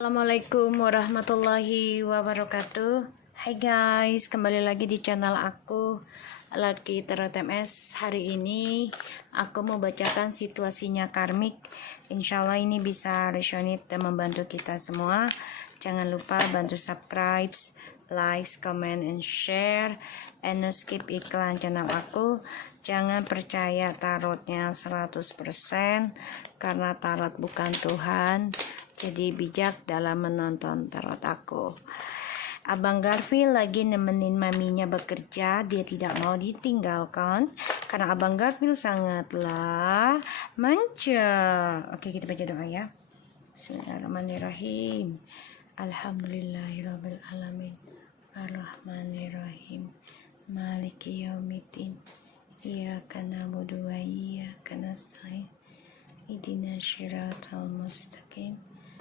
Assalamualaikum warahmatullahi wabarakatuh. Hai guys, kembali lagi di channel aku Lalki Tarot MS. Hari ini aku mau bacakan situasinya karmik. Insya Allah ini bisa resonate dan membantu kita semua. Jangan lupa bantu subscribe, like, comment, and share. And no skip iklan channel aku. Jangan percaya tarotnya 100% karena tarot bukan Tuhan. Jadi bijak dalam menonton tarot aku. Abang Garfield lagi nemenin maminya bekerja. Dia tidak mau ditinggalkan karena Abang Garfield sangatlah manja. Oke, kita baca doa ya. Bismillahirrahmanirrahim. Alhamdulillahirabbil alamin. Arrahmanirrahim. Maliki yaumiddin. Iyyaka na'budu wa iyyaka nasta'in. Ihdinas siratal mustaqim.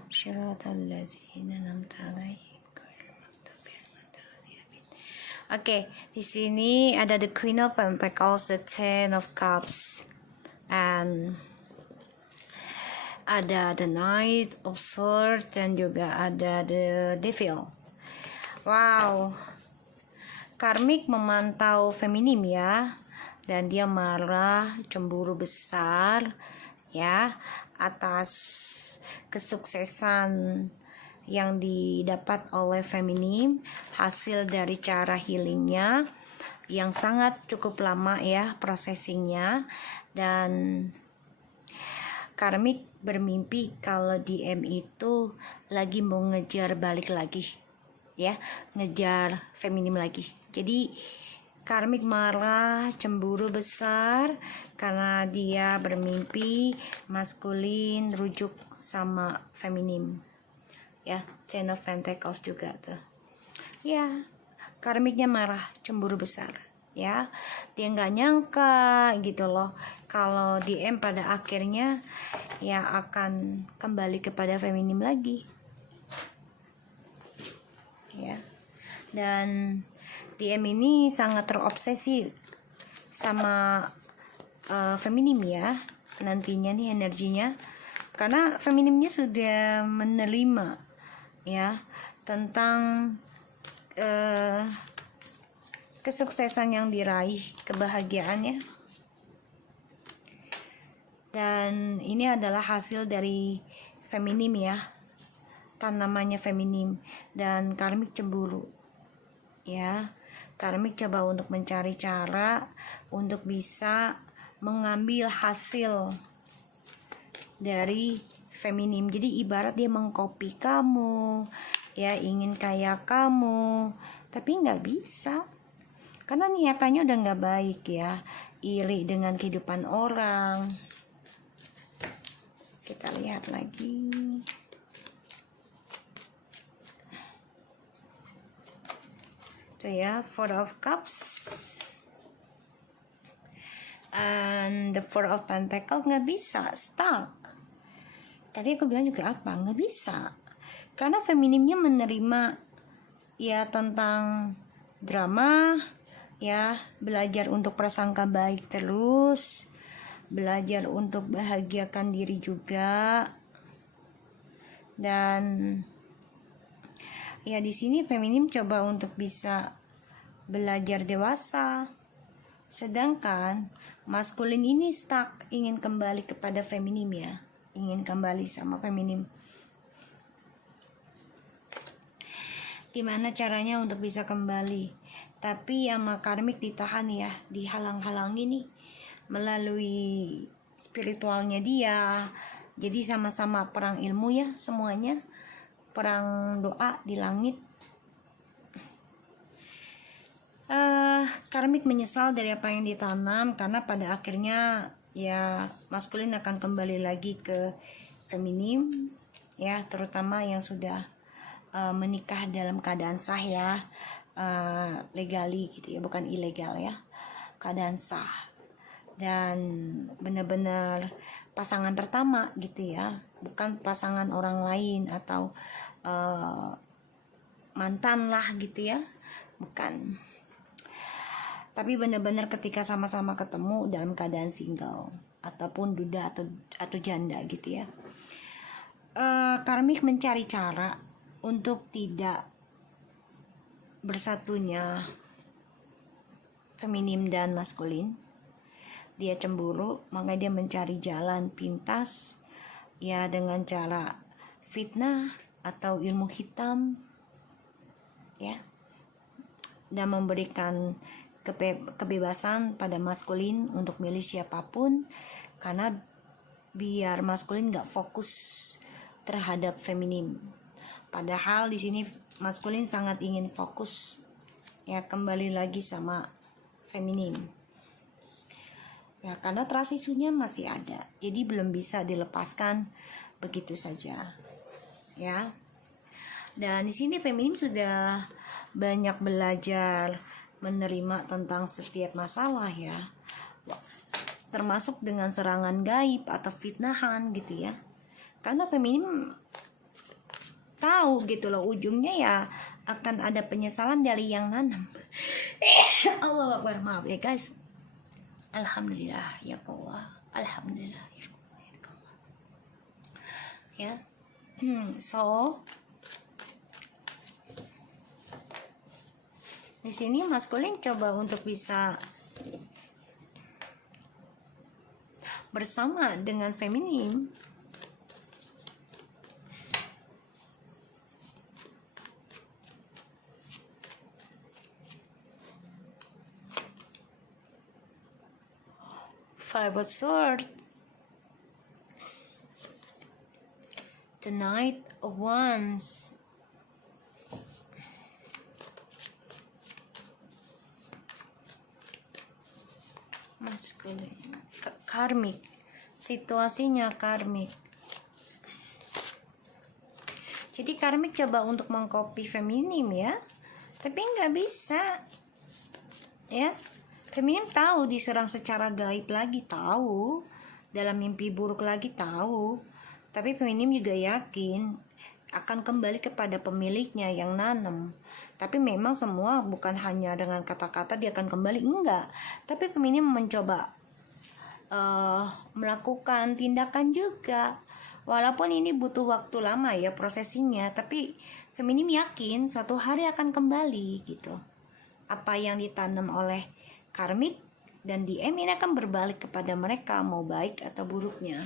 Syiratal ladzina an'amta 'alaihim ghairil maghdubi 'alaihim. Oke, di sini ada the Queen of Pentacles, the Ten of Cups, and ada the Knight of Swords, dan juga ada the Devil. Wow, karmik memantau feminim ya, dan dia marah, cemburu besar ya atas kesuksesan yang didapat oleh feminim, hasil dari cara healingnya yang sangat cukup lama ya processingnya. Dan karmik bermimpi kalau DM itu lagi mau ngejar balik lagi ya, ngejar feminim lagi. Jadi karmik marah, cemburu besar karena dia bermimpi maskulin rujuk sama feminim. Ya, Ten of Pentacles juga tuh. Ya, karmiknya marah, cemburu besar. Ya, dia nggak nyangka gitu loh kalau DM pada akhirnya ya akan kembali kepada feminim lagi. Ya, dan DM ini sangat terobsesi sama feminim ya nantinya nih energinya, karena feminimnya sudah menerima ya tentang kesuksesan yang diraih, kebahagiaannya, dan ini adalah hasil dari feminim ya, tanamannya feminim, dan karmik cemburu ya. Karmik coba untuk mencari cara untuk bisa mengambil hasil dari feminim. Jadi ibarat dia mengcopy kamu ya, ingin kayak kamu, tapi nggak bisa karena niatannya udah nggak baik ya, iri dengan kehidupan orang. Kita lihat lagi. Itu ya, Four of Cups and the Four of Pentacles. Nggak bisa, stuck. Tadi aku bilang juga apa, nggak bisa karena feminimnya menerima ya tentang drama ya, belajar untuk prasangka baik terus, belajar untuk bahagiakan diri juga. Dan ya di sini feminim coba untuk bisa belajar dewasa, sedangkan maskulin ini stuck, ingin kembali kepada feminim ya, ingin kembali sama feminim. Gimana caranya untuk bisa kembali? Tapi sama karmik ditahan ya, dihalang-halangi nih melalui spiritualnya dia. Jadi sama-sama perang ilmu ya semuanya, perang doa di langit. Karmik menyesal dari apa yang ditanam karena pada akhirnya ya maskulin akan kembali lagi ke feminim ya, terutama yang sudah menikah dalam keadaan sah ya, legali gitu ya, bukan ilegal ya, keadaan sah dan benar-benar pasangan pertama gitu ya, bukan pasangan orang lain atau mantan lah gitu ya, bukan, tapi benar-benar ketika sama-sama ketemu dalam keadaan single ataupun duda atau janda gitu ya. karmik mencari cara untuk tidak bersatunya feminim dan maskulin. Dia cemburu, maka dia mencari jalan pintas ya dengan cara fitnah atau ilmu hitam ya, dan memberikan kebebasan pada maskulin untuk milih siapapun, karena biar maskulin gak fokus terhadap feminim. Padahal di sini maskulin sangat ingin fokus ya kembali lagi sama feminim. Ya karena trust isunya masih ada, jadi belum bisa dilepaskan begitu saja. Ya. Dan di sini feminim sudah banyak belajar menerima tentang setiap masalah ya. Termasuk dengan serangan gaib atau fitnahan gitu ya. Karena feminim tahu gitu loh, ujungnya ya akan ada penyesalan dari yang nanam. Allah Akbar, maaf ya guys. Alhamdulillah ya Allah, alhamdulillah ya Allah. Ya, so di sini maskulin coba untuk bisa bersama dengan feminim. Five of Swords, the Knight of Wands, maskulin, karmik, situasinya karmik. Jadi karmik coba untuk mengcopy feminim ya, tapi nggak bisa ya. Feminim tahu diserang secara gaib lagi, tahu dalam mimpi buruk lagi, tahu, tapi feminim juga yakin akan kembali kepada pemiliknya yang nanam. Tapi memang semua bukan hanya dengan kata-kata dia akan kembali, enggak, tapi feminim mencoba melakukan tindakan juga, walaupun ini butuh waktu lama ya prosesinya, tapi feminim yakin suatu hari akan kembali gitu. Apa yang ditanam oleh karmik dan DM ini akan berbalik kepada mereka, mau baik atau buruknya.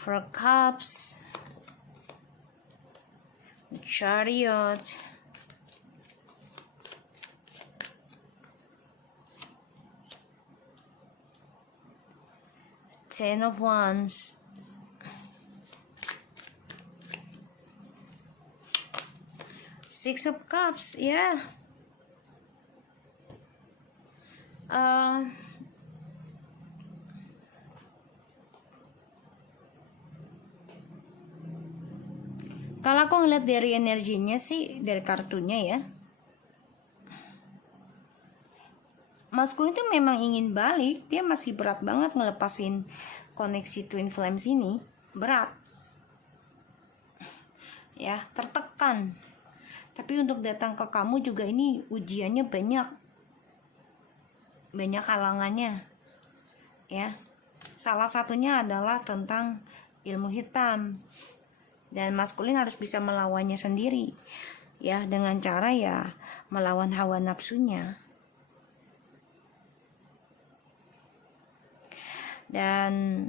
Four Cups, Chariot, Ten of Wands, Six of Cups, yeah. Kalau aku ngeliat dari energinya sih, dari kartunya ya, maskulin itu memang ingin balik, dia masih berat banget ngelepasin koneksi twin flames ini, berat ya, tertekan. Tapi untuk datang ke kamu juga ini ujiannya banyak halangannya ya. Salah satunya adalah tentang ilmu hitam, dan maskulin harus bisa melawannya sendiri ya, dengan cara ya melawan hawa nafsunya. Dan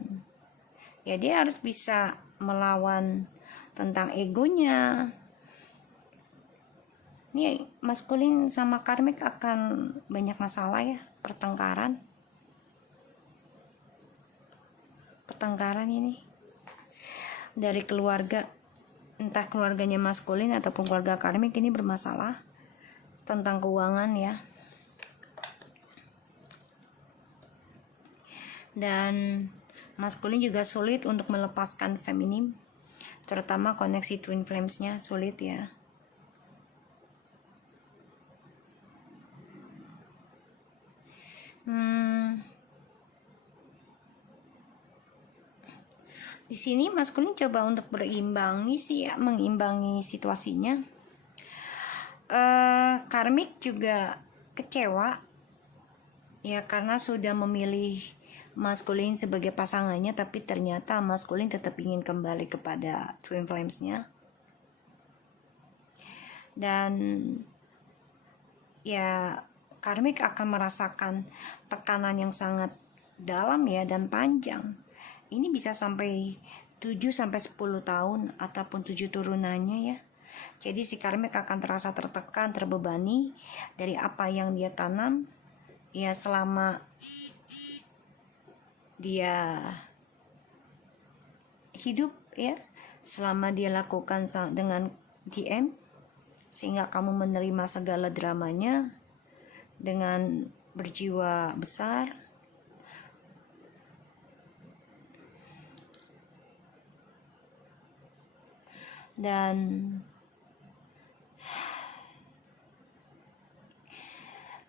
ya dia harus bisa melawan tentang egonya. Ini maskulin sama karmik akan banyak masalah ya, pertengkaran ini dari keluarga, entah keluarganya maskulin ataupun keluarga karmik ini bermasalah tentang keuangan ya. Dan maskulin juga sulit untuk melepaskan feminim, terutama koneksi twin flames-nya sulit ya. . Di sini maskulin coba untuk berimbangi sih ya, mengimbangi situasinya. Karmik juga kecewa ya karena sudah memilih maskulin sebagai pasangannya, tapi ternyata maskulin tetap ingin kembali kepada twin flamesnya. Dan ya karmik akan merasakan tekanan yang sangat dalam ya dan panjang. Ini bisa sampai 7-10 tahun ataupun 7 turunannya ya. Jadi si karmik akan terasa tertekan, terbebani dari apa yang dia tanam ya selama dia hidup ya, selama dia lakukan dengan DM, sehingga kamu menerima segala dramanya dengan berjiwa besar. Dan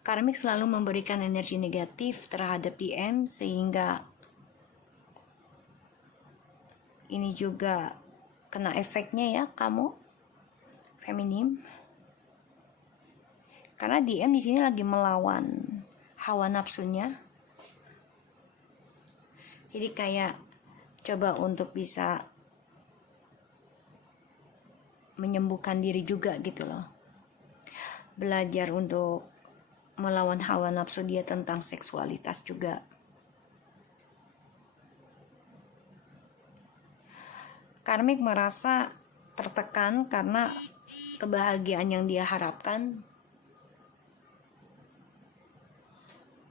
karmik selalu memberikan energi negatif terhadap DM, sehingga ini juga kena efeknya ya kamu feminim. Karena DM di sini lagi melawan hawa nafsunya. Jadi kayak coba untuk bisa menyembuhkan diri juga gitu loh. Belajar untuk melawan hawa nafsu dia tentang seksualitas juga. Karmik merasa tertekan karena kebahagiaan yang dia harapkan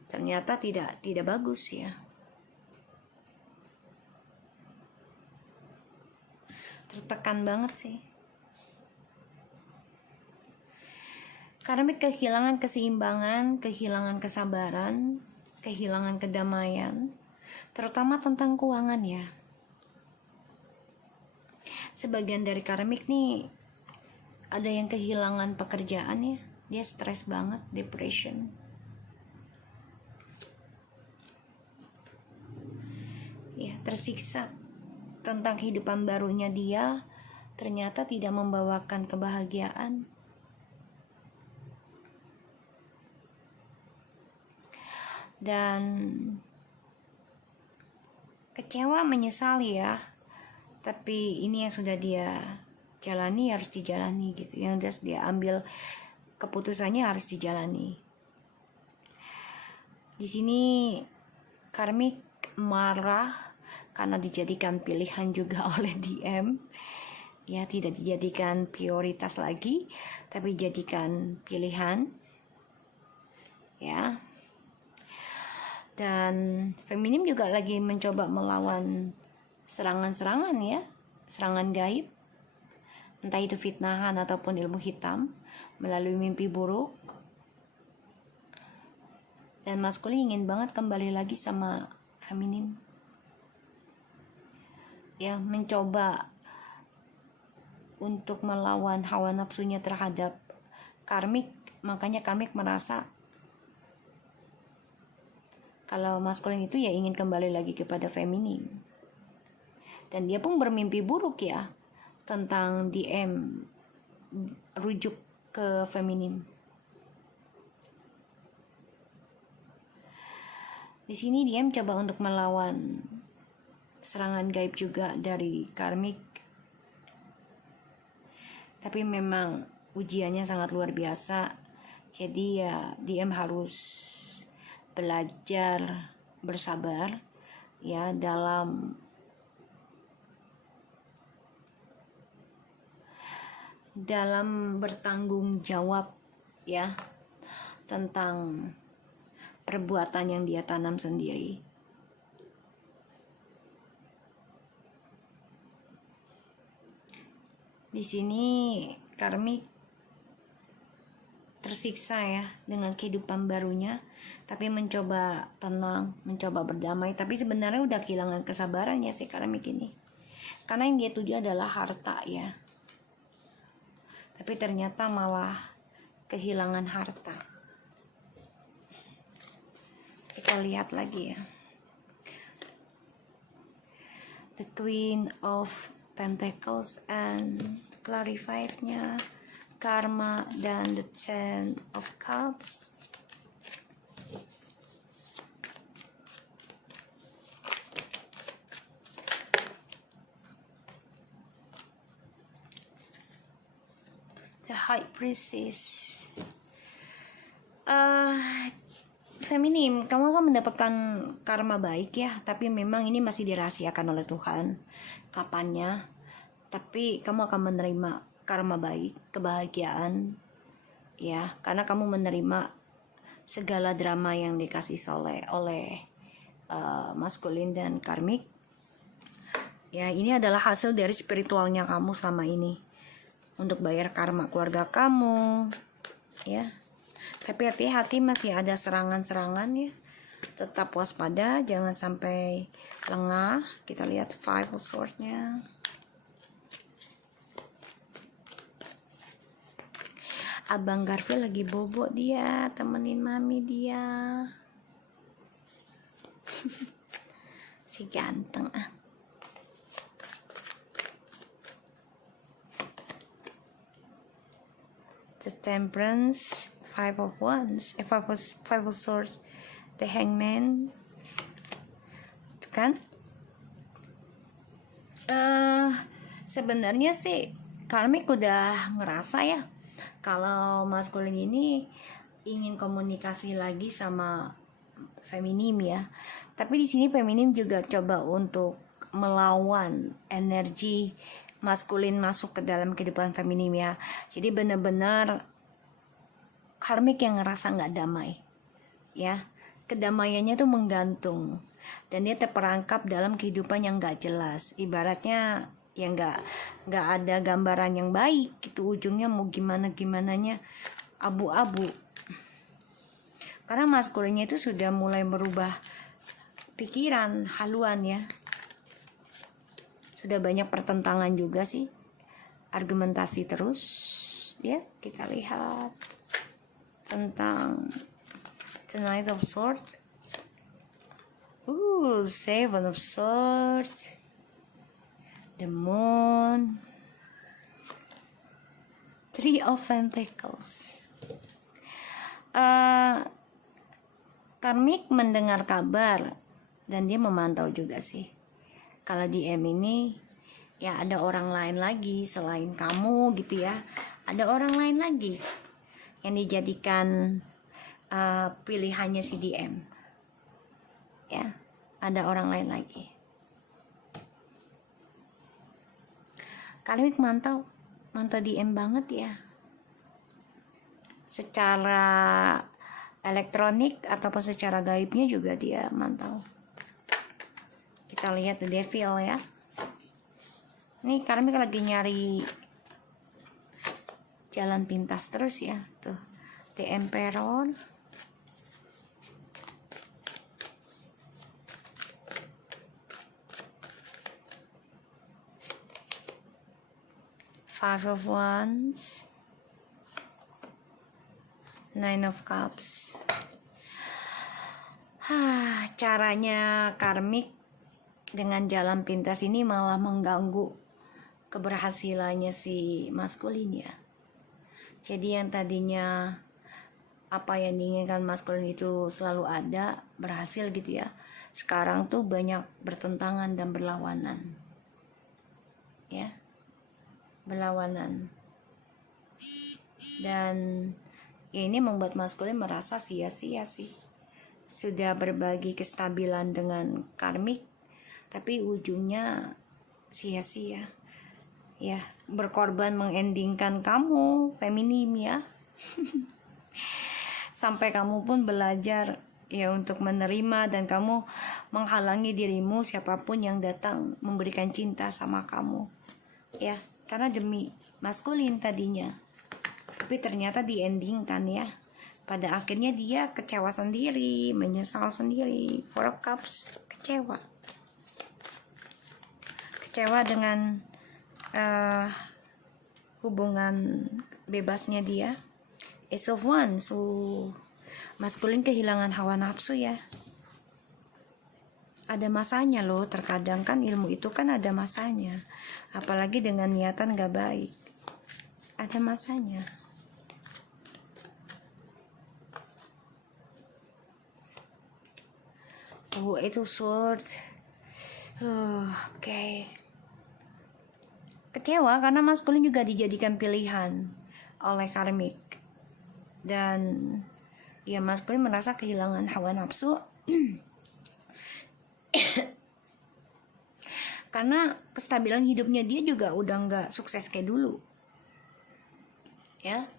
ternyata tidak bagus ya. Tertekan banget sih. Karmik kehilangan keseimbangan, kehilangan kesabaran, kehilangan kedamaian, terutama tentang keuangan ya. Sebagian dari karmik nih ada yang kehilangan pekerjaan ya, dia stres banget, depression. Ya, tersiksa tentang kehidupan barunya dia ternyata tidak membawakan kebahagiaan. Dan kecewa, menyesal ya, tapi ini yang sudah dia jalani harus dijalani gitu, yang udah dia ambil keputusannya harus dijalani. Di sini karmik marah karena dijadikan pilihan juga oleh DM ya, tidak dijadikan prioritas lagi tapi dijadikan pilihan ya. Dan feminim juga lagi mencoba melawan serangan-serangan ya, serangan gaib, entah itu fitnahan ataupun ilmu hitam melalui mimpi buruk. Dan maskulin ingin banget kembali lagi sama feminim ya, mencoba untuk melawan hawa nafsunya terhadap karmik. Makanya karmik merasa kalau maskulin itu ya ingin kembali lagi kepada feminim. Dan dia pun bermimpi buruk ya tentang DM rujuk ke feminim. Di sini dia mencoba untuk melawan serangan gaib juga dari karmik. Tapi memang ujiannya sangat luar biasa. Jadi ya DM harus belajar bersabar ya dalam bertanggung jawab ya tentang perbuatan yang dia tanam sendiri. Di sini karmik tersiksa ya dengan kehidupan barunya, tapi mencoba tenang, mencoba berdamai, tapi sebenarnya udah kehilangan kesabaran ya si karmik ini. Karena yang dia tuju adalah harta ya. Tapi ternyata malah kehilangan harta. Kita lihat lagi ya. the Queen of Pentacles, and clarified-nya karma dan the Ten of Cups. The High Priestess. Feminim, kamu akan mendapatkan karma baik ya, tapi memang ini masih dirahasiakan oleh Tuhan kapannya. Tapi kamu akan menerima karma baik, kebahagiaan ya, karena kamu menerima segala drama yang dikasih oleh maskulin dan karmik. Ya, ini adalah hasil dari spiritualnya kamu selama ini untuk bayar karma keluarga kamu ya. Tapi hati-hati, masih ada serangan-serangan ya. Tetap waspada, jangan sampai lengah. Kita lihat Five of Swords-nya. Abang Garfield lagi bobo dia, temenin mami dia. Si ganteng ah. The Temperance, Five of Wands, Five of Swords, the Hangman, itu kan? Sebenarnya sih karmik udah ngerasa ya kalau maskulin ini ingin komunikasi lagi sama feminim ya. Tapi di sini feminim juga coba untuk melawan energi maskulin masuk ke dalam kehidupan feminim ya. Jadi benar-benar karmik yang ngerasa nggak damai ya. Kedamaiannya tuh menggantung dan dia terperangkap dalam kehidupan yang nggak jelas. Ibaratnya ya nggak ada gambaran yang baik gitu, ujungnya mau gimananya abu-abu. Karena maskulinnya itu sudah mulai merubah pikiran, haluan ya. Sudah banyak pertentangan juga sih, argumentasi terus ya. Kita lihat tentang the Knight of Swords, Seven of Swords, the Moon, Three of Pentacles. Karmik mendengar kabar dan dia memantau juga sih. Kalau di M ini ya ada orang lain lagi selain kamu gitu ya. Ada orang lain lagi yang dijadikan pilihannya si DM ya. Ada orang lain lagi. Karmik mantau DM banget ya, secara elektronik ataupun secara gaibnya juga dia mantau. Kita lihat the Devil ya. Ini karmik lagi nyari jalan pintas terus ya. Tuh, the Emperor, Five of Wands, Nine of Cups. Caranya karmik dengan jalan pintas ini malah mengganggu keberhasilannya si maskulin ya. Jadi yang tadinya apa yang diinginkan maskulin itu selalu ada, berhasil gitu ya, sekarang tuh banyak bertentangan dan berlawanan ya, berlawanan. Dan ya ini membuat maskulin merasa sia-sia sih. Sudah berbagi kestabilan dengan karmik, tapi ujungnya sia-sia ya, berkorban mengendingkan kamu feminim ya. Sampai kamu pun belajar ya untuk menerima, dan kamu menghalangi dirimu siapapun yang datang memberikan cinta sama kamu ya, karena demi maskulin tadinya, tapi ternyata diendingkan ya. Pada akhirnya dia kecewa sendiri, menyesal sendiri. Four of Cups, kecewa dengan hubungan bebasnya dia. Ace of Wands, maskulin kehilangan hawa nafsu ya. ada masanya loh. Terkadang kan ilmu itu kan ada masanya, apalagi dengan niatan gak baik, ada masanya. Itu sword. Oke. Kecewa karena maskulin juga dijadikan pilihan oleh karmik, dan ya maskulin merasa kehilangan hawa nafsu karena kestabilan hidupnya dia juga udah nggak sukses kayak dulu, ya.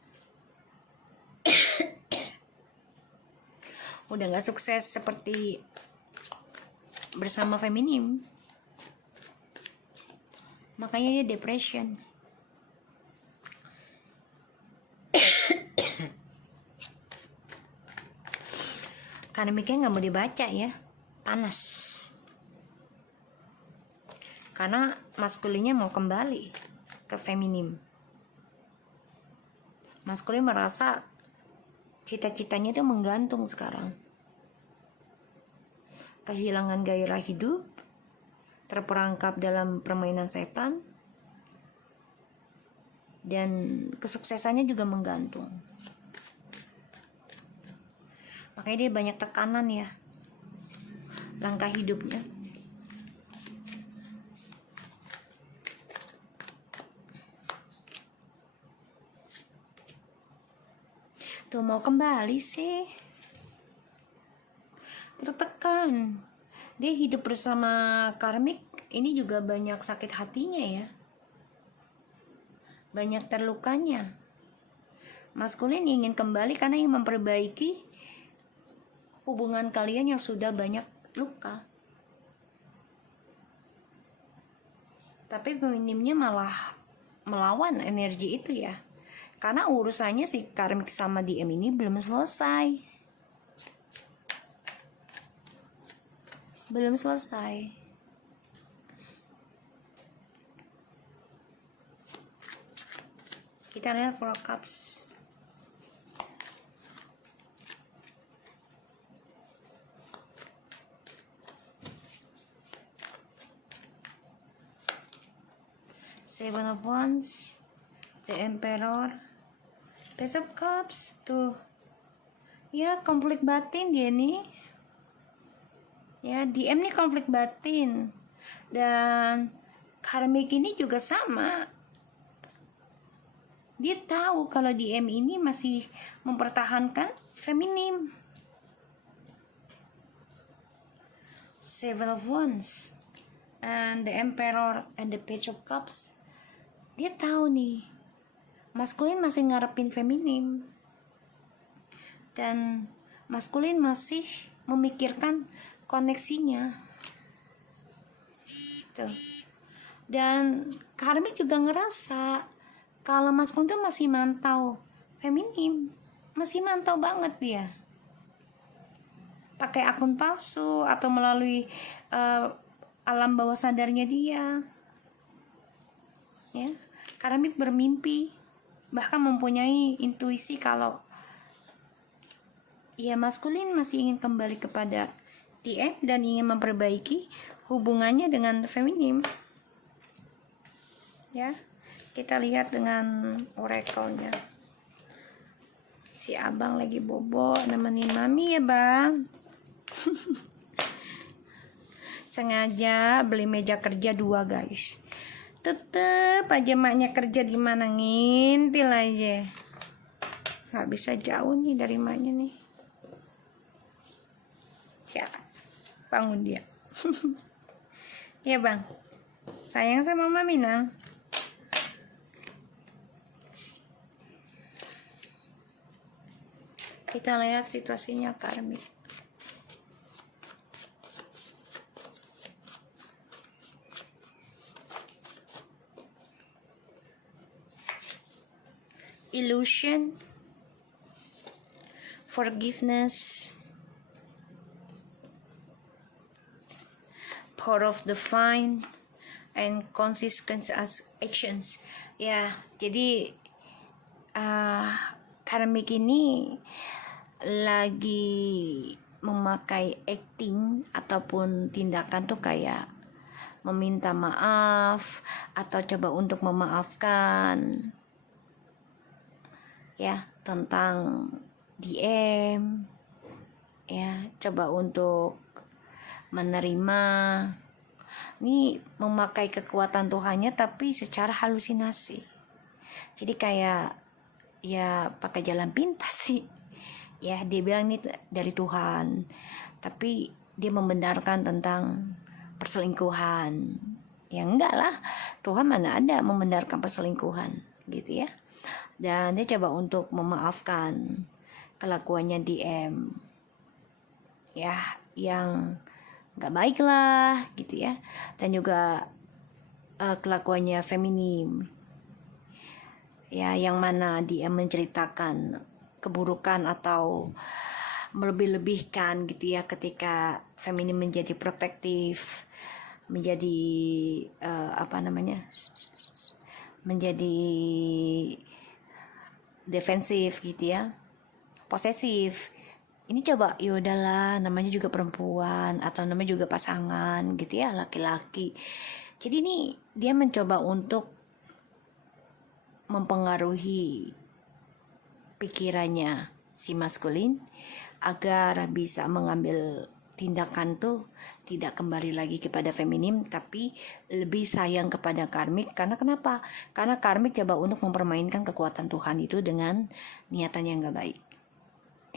Udah nggak sukses seperti bersama feminim, makanya dia depression. Karmiknya nggak mau dibaca ya, panas. Karena maskulinnya mau kembali ke feminim. Maskulin merasa cita-citanya itu menggantung sekarang. Kehilangan gairah hidup, terperangkap dalam permainan setan, dan kesuksesannya juga menggantung. Makanya dia banyak tekanan ya, langkah hidupnya. Tuh mau kembali sih, tertekan. Dia hidup bersama karmik ini juga banyak sakit hatinya ya, banyak terlukanya. Maskulin ingin kembali karena ingin memperbaiki hubungan kalian yang sudah banyak luka. Tapi feminimnya malah melawan energi itu ya, karena urusannya si karmik sama DM ini belum selesai. Belum selesai. Kita lihat Four Cups. Seven of Wands, The Emperor, Page of Cups. Tuh ya, konflik batin dia nih ya, DM nih konflik batin. Dan karmik ini juga sama, dia tahu kalau DM ini masih mempertahankan feminim. Seven of Wands and the Emperor and the Page of Cups. Dia tahu nih, maskulin masih ngarepin feminim, dan maskulin masih memikirkan koneksinya. Tuh. Dan karmik juga ngerasa kalau maskulin tuh masih mantau feminim, masih mantau banget dia. Pakai akun palsu atau melalui alam bawah sadarnya dia. Ya, karmik bermimpi, bahkan mempunyai intuisi kalau ya maskulin masih ingin kembali kepada DM dan ingin memperbaiki hubungannya dengan feminim. Ya, kita lihat dengan oracle-nya. Si abang lagi bobo nemenin mami ya bang. Sengaja beli meja kerja 2 guys. Tetep aja maknya kerja di mana, ngintil aja. Gak bisa jauh nih dari maknya nih. Ya, bangun dia. Ya bang, sayang sama mami nang. Kita lihat situasinya karmik. Illusion, forgiveness, power of the divine, and consistent actions. Ya, jadi karmik ini lagi memakai acting ataupun tindakan tuh kayak meminta maaf atau coba untuk memaafkan ya tentang DM, ya coba untuk menerima. Ini memakai kekuatan Tuhannya tapi secara halusinasi. Jadi kayak ya pakai jalan pintas sih. Ya dia bilang ini dari Tuhan, tapi dia membenarkan tentang perselingkuhan. Ya enggak lah, Tuhan mana ada membenarkan perselingkuhan gitu ya. Dan dia coba untuk memaafkan kelakuannya DM ya yang nggak baik lah gitu ya, dan juga kelakuannya feminim ya, yang mana dia menceritakan keburukan atau melebih-lebihkan gitu ya ketika feminim menjadi protektif, menjadi menjadi defensif gitu ya, posesif. Ini coba ya udahlah, namanya juga perempuan atau namanya juga pasangan gitu ya, laki-laki. Jadi ini dia mencoba untuk mempengaruhi pikirannya si maskulin agar bisa mengambil tindakan tuh tidak kembali lagi kepada feminim tapi lebih sayang kepada karmik. Karena kenapa? Karena karmik coba untuk mempermainkan kekuatan Tuhan itu dengan niatan yang gak baik.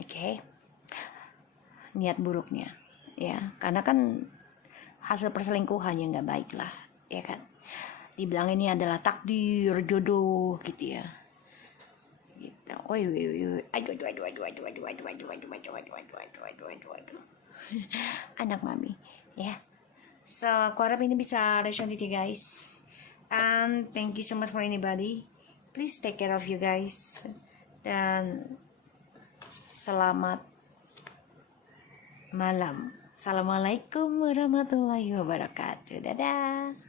Oke. Niat buruknya ya, karena kan hasil perselingkuhan yang gak baik lah ya kan. Dibilang ini adalah takdir, jodoh gitu ya. Gitu. Aduh. Anak mami ya. So aku harap ini bisa respon you guys, and thank you so much for anybody. Please take care of you guys, dan selamat malam. Assalamualaikum warahmatullahi wabarakatuh. Dadah.